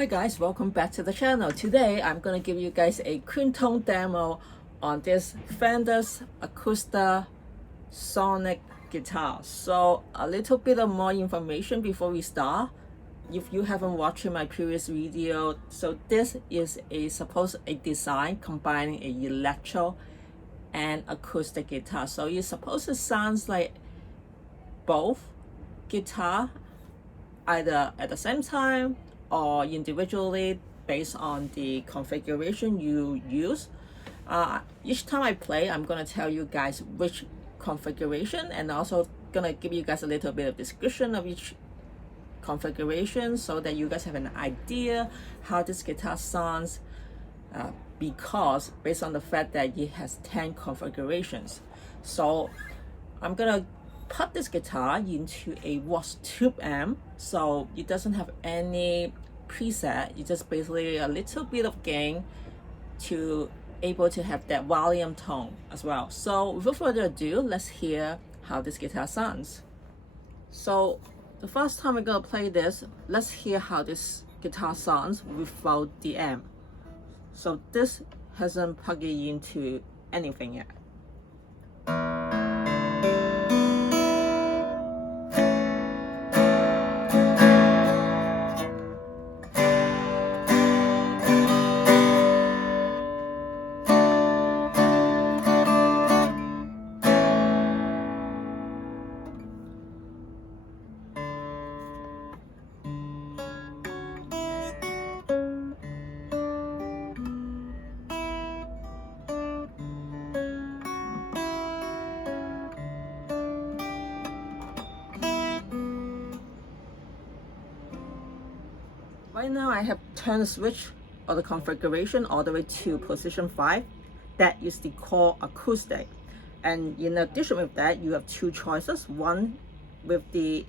Hi guys, welcome back to the channel. Today I'm going to give you guys a clean tone demo on this Fender's Acoustasonic guitar. So a little bit of more information before we start. If you haven't watched my previous video, so this is a design combining a electro and acoustic guitar. So it's supposed to sound like both guitar either at the same time or individually based on the configuration you use. Each time I play, I'm gonna tell you guys which configuration, and also gonna give you guys a little bit of description of each configuration so that you guys have an idea how this guitar sounds, because based on the fact that it has 10 configurations. So I'm gonna put this guitar into a Vox tube amp, so it doesn't have any preset. It's just basically a little bit of gain to able to have that volume tone as well. So without further ado, let's hear how this guitar sounds. So the first time we're gonna play this, let's hear how this guitar sounds without the amp. So this hasn't plugged into anything yet. Right now I have turned the switch or the configuration all the way to position 5. That is the core acoustic. And in addition with that, you have two choices. One with the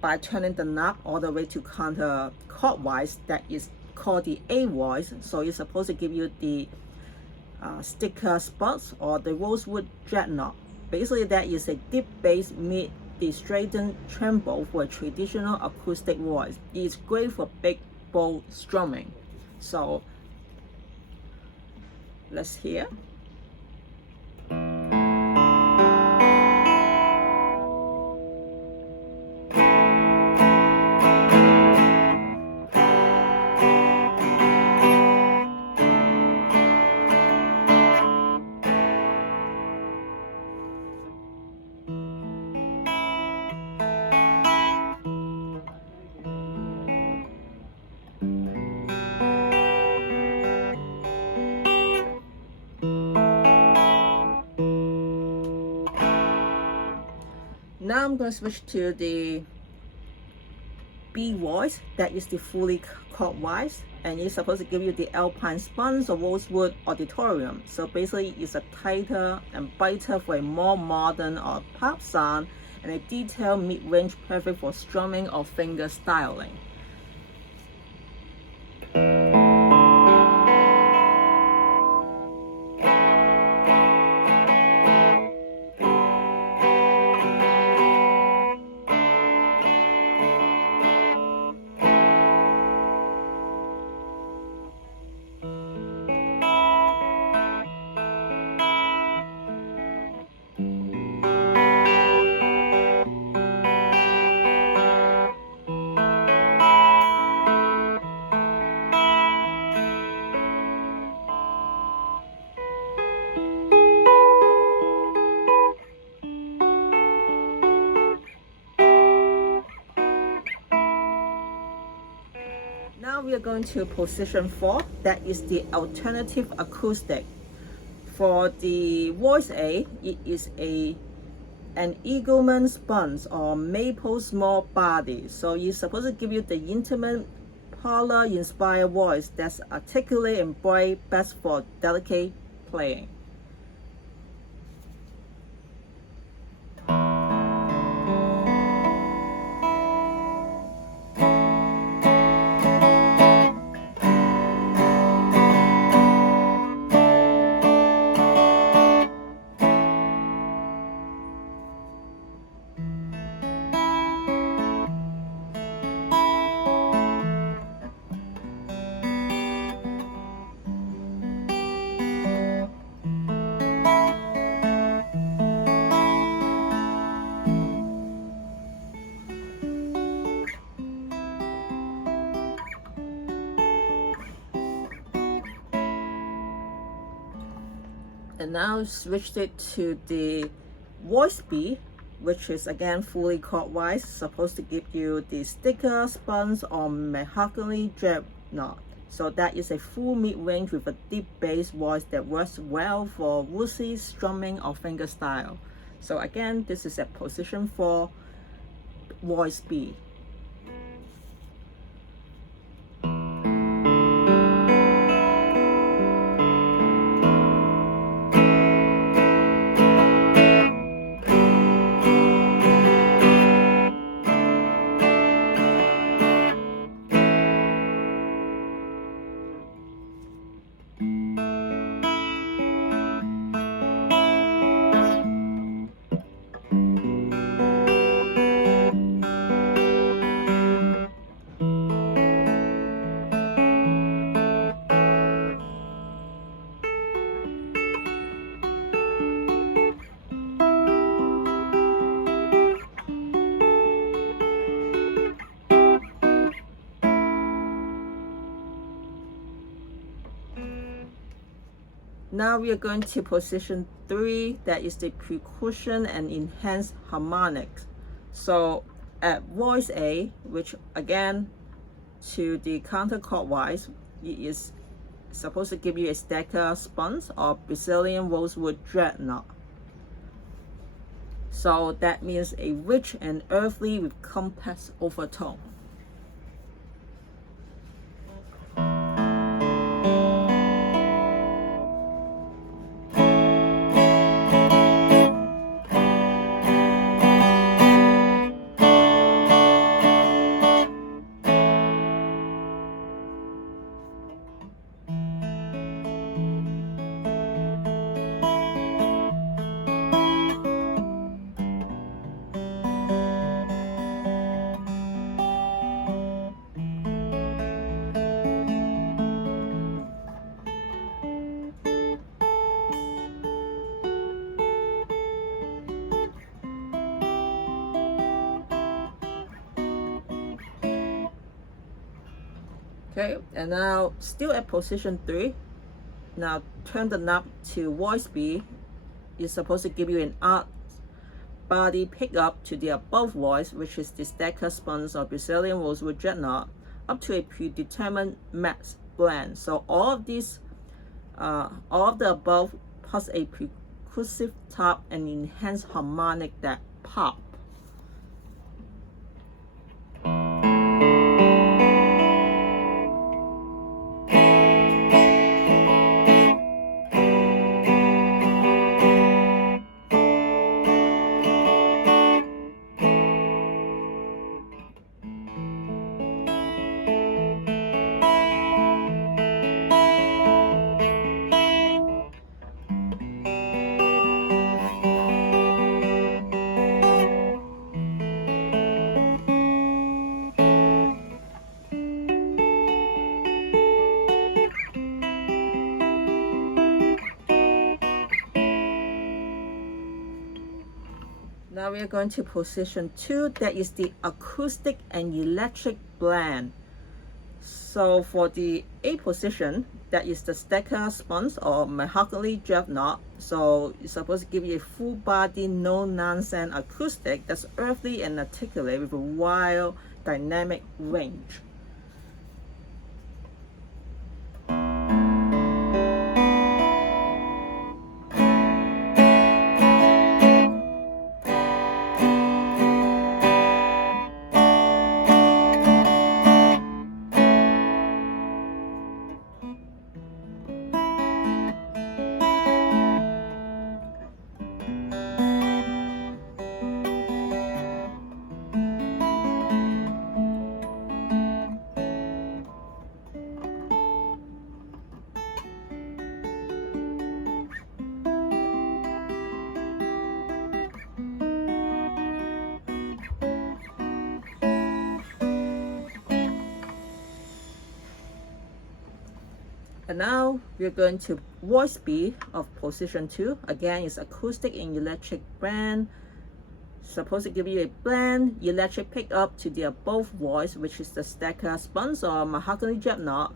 by turning the knob all the way to counterclockwise, that is called the A voice. So it's supposed to give you the sticker spots or the rosewood dreadnought. Basically that is a deep bass mid the straightened tremble for a traditional acoustic voice. It's great for big, bold strumming. So let's hear. Now I'm going to switch to the B voice, that is the fully clockwise, and it's supposed to give you the Alpine Spans or Rosewood Auditorium. So basically it's a tighter and brighter for a more modern or pop sound, and a detailed mid-range perfect for strumming or finger styling. Now we are going to position 4, that is the alternative acoustic. For the voice A, it is an Eagleman Spans or maple small body. So it's supposed to give you the intimate, parlor inspired voice that's articulate and bright, best for delicate playing. And now switched it to the voice B, which is again fully chordwise, supposed to give you the sticker, sponge, or mahogany dreadnought. So that is a full mid-range with a deep bass voice that works well for woozy strumming or fingerstyle. So again, this is at position 4, voice B. Now we are going to position 3, that is the percussion and enhanced harmonics. So at voice A, which again to the counterclockwise, it is supposed to give you a stacker sponge or Brazilian rosewood dreadnought. So that means a rich and earthy with complex overtone. Okay, and now still at position 3. Now turn the knob to voice B. It's supposed to give you an arch body pickup to the above voice, which is the stacker sponge or Brazilian rosewood dreadnought, up to a predetermined max blend. So all of these, all of the above plus a percussive top and enhanced harmonic that pop. Now we are going to position 2, that is the acoustic and electric blend. So for the A position, that is the stacker sponge or mahogany dreadnought. So it's supposed to give you a full body, no nonsense acoustic that's earthy and articulate with a wild dynamic range. And now we're going to voice B of position 2. Again, it's acoustic and electric blend. Supposed to give you a blend electric pickup to the above voice, which is the stacker sponge or mahogany dreadnought,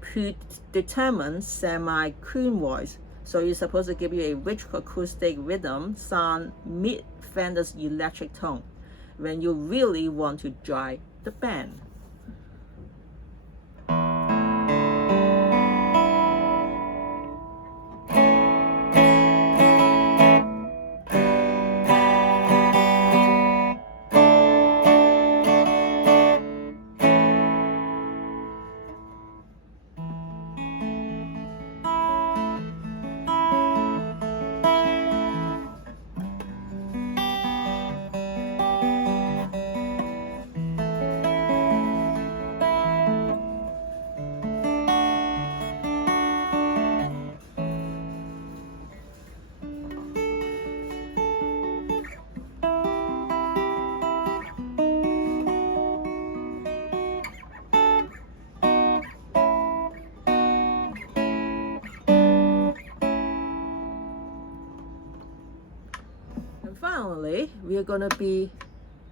predetermined semi-clean voice. So it's supposed to give you a rich acoustic rhythm sound mid Fender's electric tone when you really want to drive the band. And finally, we are going to be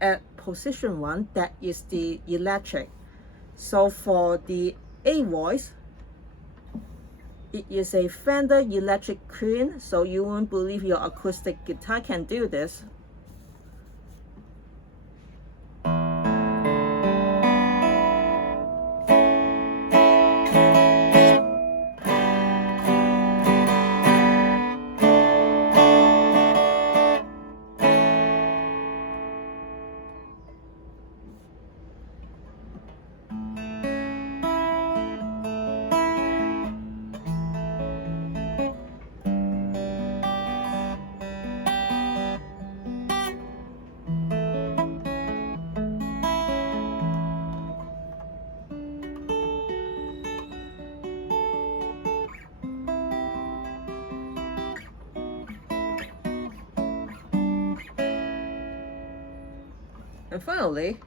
at position 1, that is the electric. So for the A voice, it is a Fender electric Queen, so you won't believe your acoustic guitar can do this. And finally,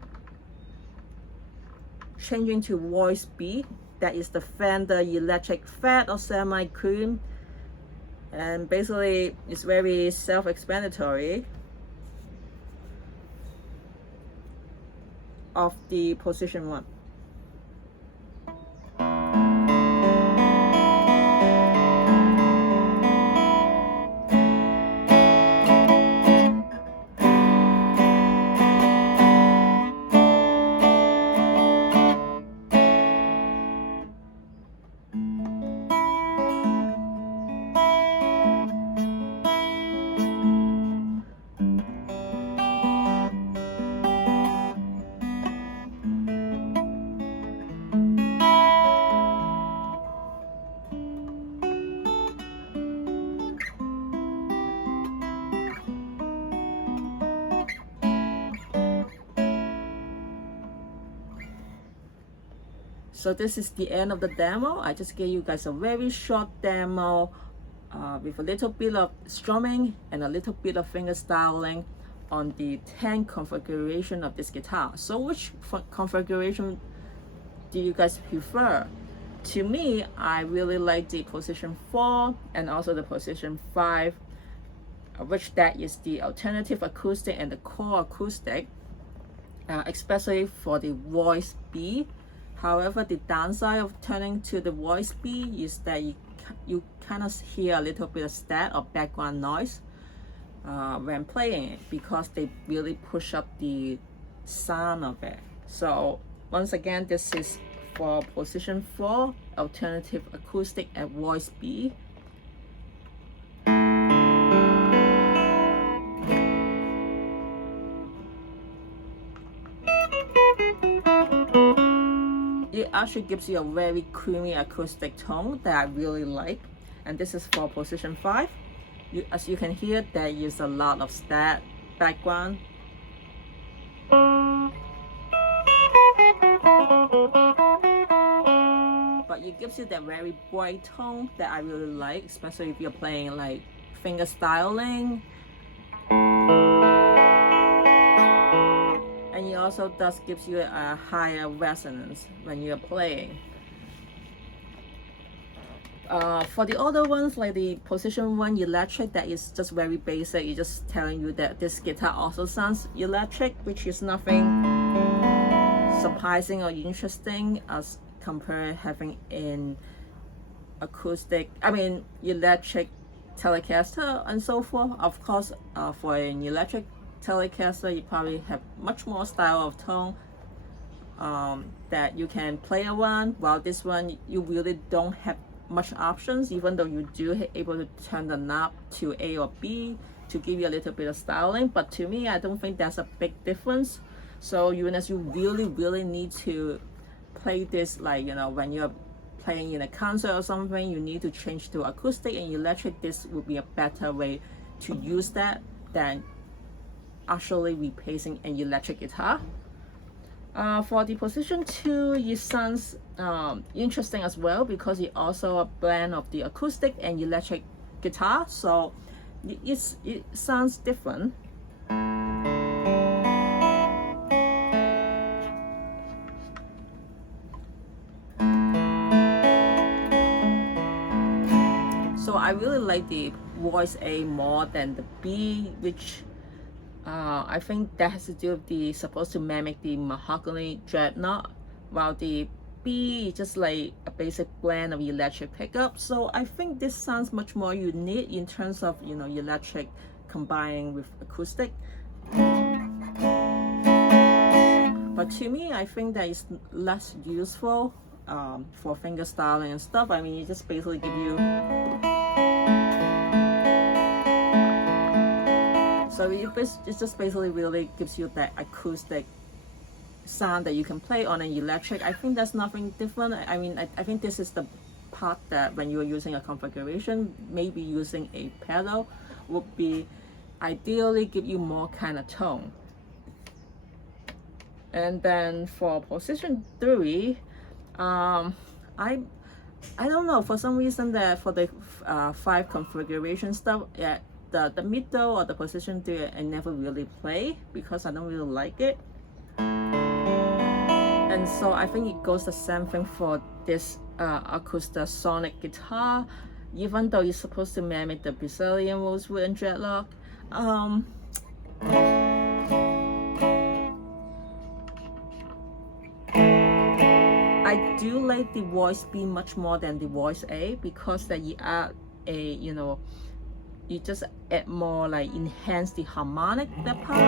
changing to voice B, that is the Fender electric fat or semi cream, and basically it's very self-explanatory of the position 1. So this is the end of the demo. I just gave you guys a very short demo with a little bit of strumming and a little bit of finger styling on the 10 configuration of this guitar. So which configuration do you guys prefer? To me, I really like the position 4 and also the position 5, which that is the alternative acoustic and the core acoustic, especially for the voice B. However, the downside of turning to the voice B is that you kind of hear a little bit of stat or background noise when playing it, because they really push up the sound of it. So once again, this is for position 4, alternative acoustic at voice B. It actually gives you a very creamy acoustic tone that I really like. And this is for position 5. As you can hear, there is a lot of stat background. But it gives you that very bright tone that I really like, especially if you're playing like finger styling. And it also does gives you a higher resonance when you're playing. For the other ones, like the position 1 electric, that is just very basic. It's just telling you that this guitar also sounds electric, which is nothing surprising or interesting as compared having in electric Telecaster and so forth. Of course, for an electric Telecaster, you probably have much more style of tone that you can play around, while this one you really don't have much options, even though you do able to turn the knob to A or B to give you a little bit of styling. But to me, I don't think that's a big difference. So unless you really need to play this, like, you know, when you're playing in a concert or something, you need to change to acoustic and electric, this would be a better way to use that than actually replacing an electric guitar. For the position 2, it sounds interesting as well, because it's also a blend of the acoustic and electric guitar, so it sounds different. So I really like the voice A more than the B, which I think that has to do with the supposed to mimic the mahogany dreadnought, while the B is just like a basic blend of electric pickup. So I think this sounds much more unique in terms of, you know, electric combining with acoustic. But to me, I think that is less useful for finger styling and stuff. I mean, it just basically give you. So it just basically really gives you that acoustic sound that you can play on an electric. I think that's nothing different. I mean, I think this is the part that when you're using a configuration, maybe using a pedal would be ideally give you more kind of tone. And then for position 3, I don't know, for some reason that for the 5 configuration stuff, yeah, the middle or the position 3 I never really play because I don't really like it. And so I think it goes the same thing for this Acoustasonic guitar, even though it's supposed to mimic the Brazilian rosewood and dreadlock. I do like the voice B much more than the voice A, because that you add a, you know, you just add more, like, enhance the harmonic, that part.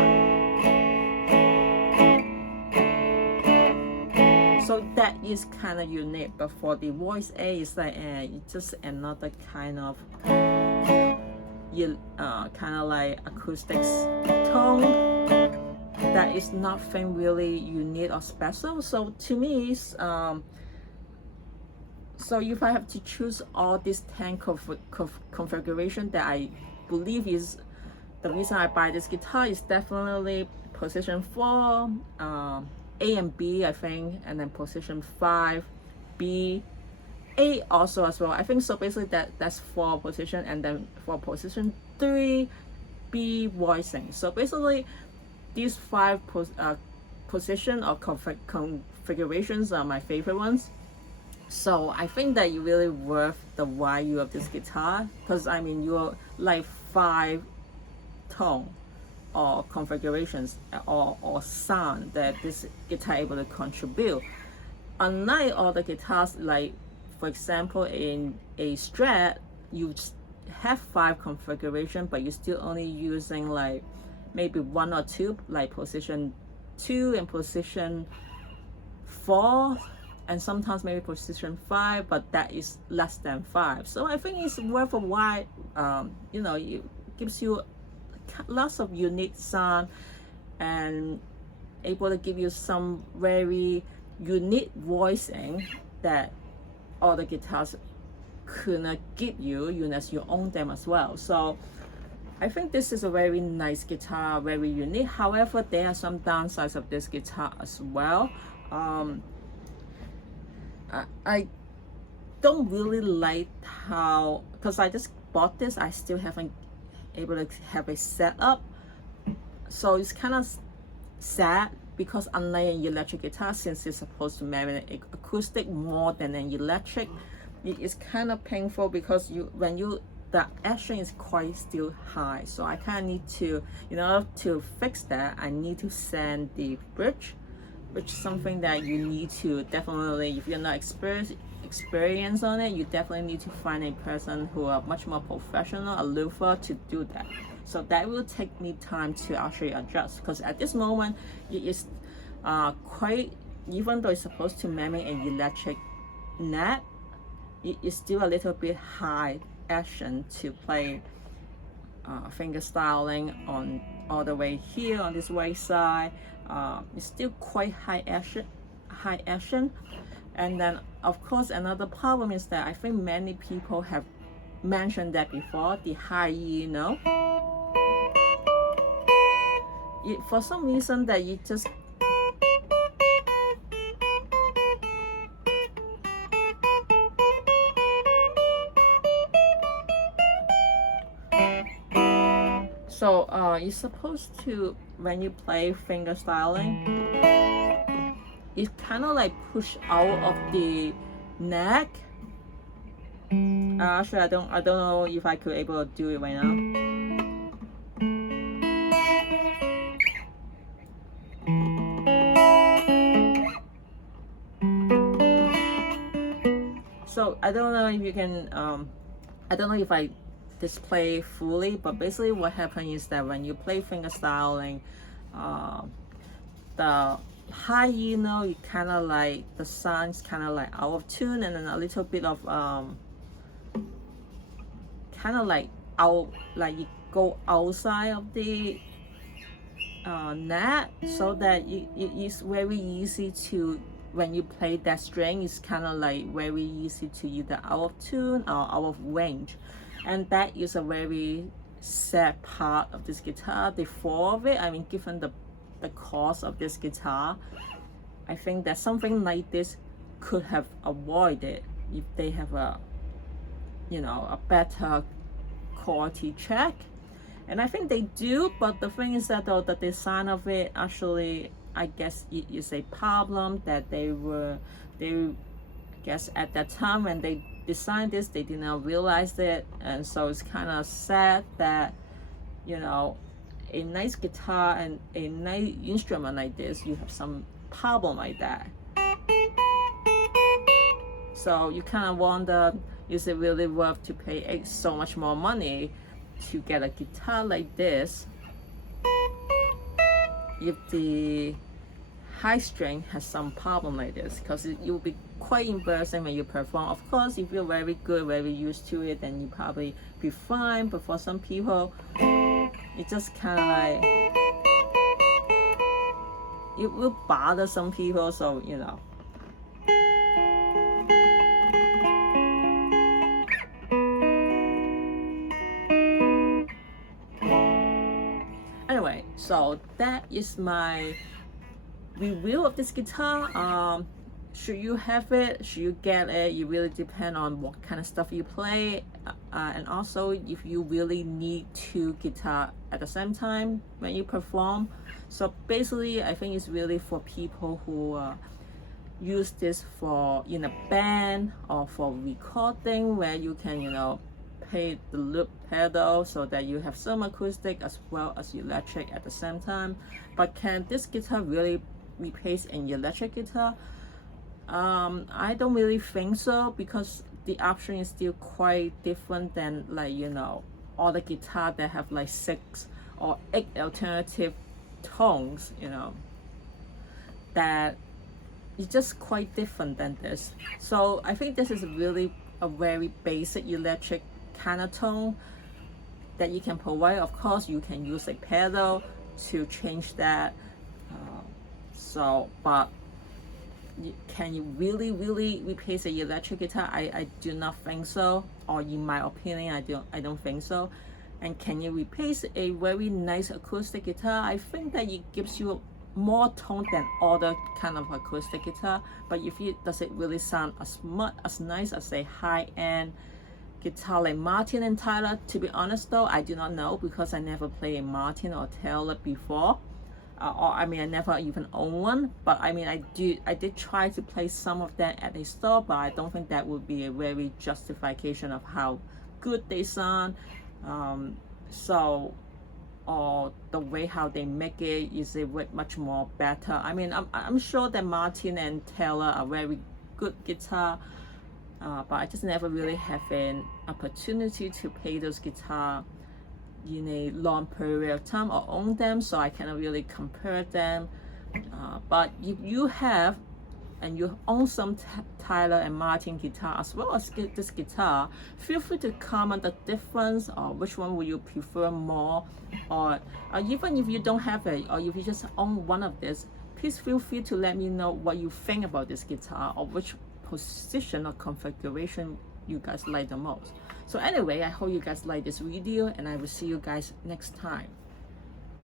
So that is kind of unique. But for the voice A, it's like it's just another kind of like acoustics tone that is nothing really unique or special. So to me, so if I have to choose all these 10 configuration that I believe is the reason I buy this guitar, is definitely position 4, A and B, I think, and then position 5, B, A also as well. I think so. Basically, that's 4 position, and then for position 3, B voicing. So basically, these 5 position or configurations are my favorite ones. So I think that you really worth the value of this guitar, because I mean, you're like 5 tone or configurations or sound that this guitar able to contribute. Unlike other guitars, like for example in a Strat, you have 5 configuration, but you're still only using like maybe 1 or 2, like position 2 and position 4, and sometimes maybe position 5, but that is less than 5. So I think it's worth a while. You know, it gives you lots of unique sound and able to give you some very unique voicing that other guitars couldn't give you unless you own them as well. So I think this is a very nice guitar, very unique. However, there are some downsides of this guitar as well. I don't really like how, because I just bought this, I still haven't able to have a setup, so it's kind of sad, because unlike an electric guitar, since it's supposed to mimic acoustic more than an electric, it is kind of painful, because the action is quite still high. So I kind of need to, to fix that, I need to sand the bridge which is something that you need to definitely, if you're not experienced on it, you definitely need to find a person who are much more professional, a luthier, to do that. So that will take me time to actually adjust, because at this moment it is quite, even though it's supposed to mimic an electric net, it is still a little bit high action to play finger styling on all the way here on this right side. It's still quite high action. And then of course another problem is that I think many people have mentioned that before, the high E note. For some reason that you just so you're supposed to, when you play finger styling, it kind of like push out of the neck. Actually, I don't know if I could able to do it right now. So I don't know if you can, I don't know if I display fully, but basically what happens is that when you play finger styling, the high E note, you kind of like, the sound's kind of like out of tune, and then a little bit of kind of like out, like you go outside of the net, so that it's very easy to, when you play that string, it's kind of like very easy to either out of tune or out of range. And that is a very sad part of this guitar. The fall of it, I mean, given the cost of this guitar, I think that something like this could have avoided if they have a, you know, a better quality check. And I think they do, but the thing is that though, the design of it, actually, I guess it is a problem that they I guess at that time when they designed this, they did not realize it. And so it's kind of sad that, you know, a nice guitar and a nice instrument like this, you have some problem like that. So you kind of wonder, is it really worth to pay so much more money to get a guitar like this if the high string has some problem like this? Because it will be quite embarrassing when you perform. Of course, if you're very good, very used to it, then you probably be fine. But for some people, it just kind of like, it will bother some people. So, you know. Anyway, so that is my review of this guitar. Should you have it, should you get it, it really depends on what kind of stuff you play, and also if you really need two guitar at the same time when you perform. So basically I think it's really for people who use this for in a band or for recording, where you can, you know, play the loop pedal so that you have some acoustic as well as electric at the same time. But can this guitar really replace an electric guitar? I don't really think so, because the option is still quite different than, like, you know, all the guitar that have like 6 or 8 alternative tones, you know, that is just quite different than this. So I think this is really a very basic electric kind of tone that you can provide. Of course, you can use a pedal to change that. But can you really replace an electric guitar? I do not think so, or in my opinion, I don't think so. And can you replace a very nice acoustic guitar? I think that it gives you more tone than other kind of acoustic guitar. But if it does it really sound as nice as a high-end guitar like Martin and Tyler? To be honest though, I do not know, because I never played a Martin or Taylor before. Or I mean, I never even owned one, but I mean, I did try to play some of them at a store, but I don't think that would be a very justification of how good they sound. So or the way how they make it is a much more better. I mean, I'm sure that Martin and Taylor are very good guitar, but I just never really have an opportunity to play those guitar in a long period of time or own them, so I cannot really compare them. But if you have and you own some Tyler and Martin guitar as well as this guitar, feel free to comment the difference or which one would you prefer more, or even if you don't have it or if you just own one of this, please feel free to let me know what you think about this guitar or which position or configuration you guys like the most. So anyway, I hope you guys like this video and I will see you guys next time.